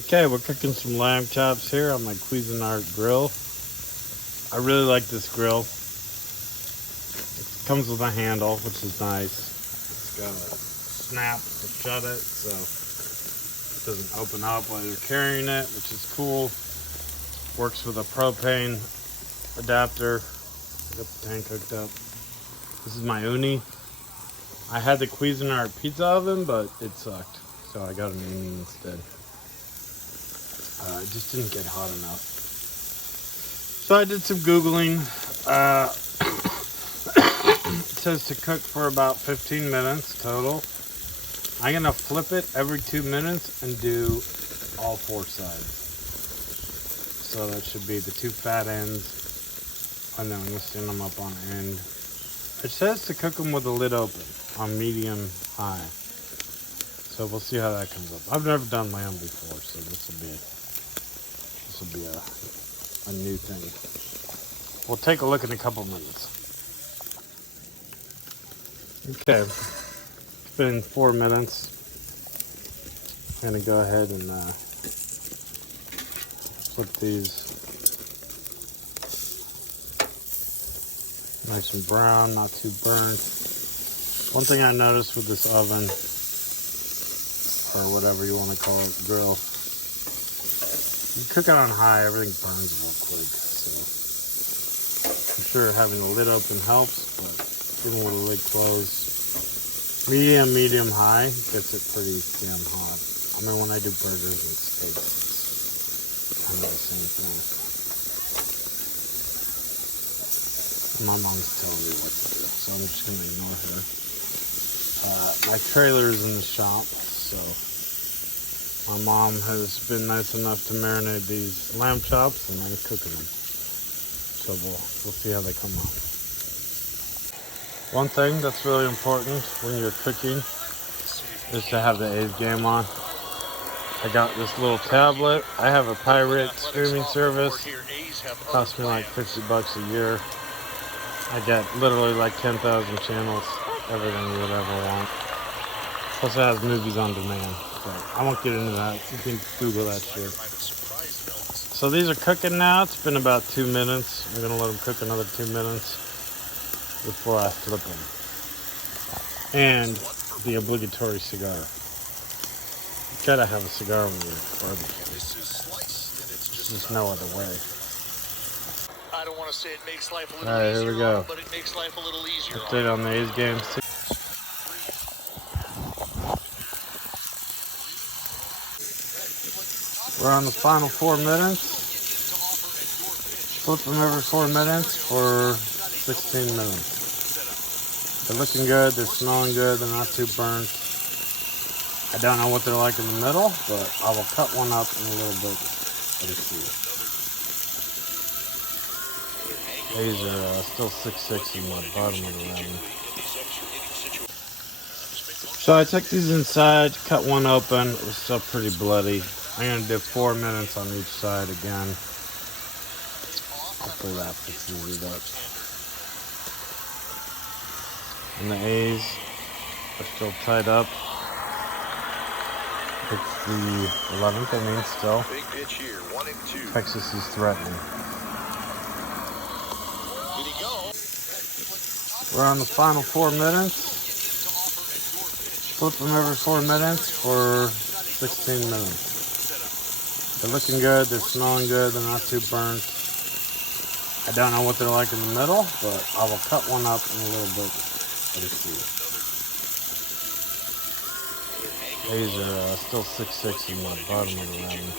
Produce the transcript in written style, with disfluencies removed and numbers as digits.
Okay, we're cooking some lamb chops here on my Cuisinart grill. I really like this grill. It comes with a handle, which is nice. It's got a snap to shut it, so it doesn't open up while you're carrying it, which is cool. Works with a propane adapter. Got the pan cooked up. This is my uni. I had the Cuisinart pizza oven, but it sucked, so I got an uni instead. It just didn't get hot enough. So I did some Googling. It says to cook for about 15 minutes total. I'm gonna flip it every 2 minutes and do all 4 sides. So that should be the 2 fat ends, and then I'm gonna stand them up on end. It says to cook them with the lid open on medium high. So we'll see how that comes up. I've never done lamb before, so this will be a new thing. We'll take a look in a couple minutes. Okay, it's been 4 minutes. I'm gonna go ahead and flip these nice and brown, not too burnt. One thing I noticed with this oven, or whatever you want to call it, grill, you cook it on high, everything burns real quick. So I'm sure having the lid open helps, but even with the lid closed, medium high gets it pretty damn hot. I mean, when I do burgers and steaks, it's kind of the same thing. My mom's telling me what to do, so I'm just gonna ignore her. My trailer is in the shop, so my mom has been nice enough to marinate these lamb chops, and I'm cooking them. So we'll see how they come out. One thing that's really important when you're cooking is to have the A's game on. I got this little tablet. I have a pirate streaming service. It costs me like $50 a year. I get literally like 10,000 channels, everything you would ever want. Plus it has movies on demand, but I won't get into that. You can Google that shit. So these are cooking now. It's been about 2 minutes. I'm gonna let them cook another 2 minutes before I flip them. And the obligatory cigar. You gotta have a cigar when you're barbecue. There's just no other way. I don't want to say it makes life a little All right, easier, here we go. but it makes life a little easier. Update on the A's games. We're on the final 4 minutes. Flip them every 4 minutes for 16 minutes. They're looking good, they're smelling good, they're not too burnt. I don't know what they're like in the middle, but I will cut one up in a little bit. Let's see. These are still 6.6 in the bottom of the lemon. So I took these inside, cut one open. It was still pretty bloody. I'm going to do 4 minutes on each side again. Hopefully that fixes it up. And the A's are still tied up. It's the 11th inning still. Big pitch here, 1 and 2. Texas is threatening. We're on the final 4 minutes. Flip them every 4 minutes for 16 minutes. They're looking good, they're smelling good, they're not too burnt. I don't know what they're like in the middle, but I will cut one up in a little bit. Let's see. These are still 6.6 in the bottom of the lemon.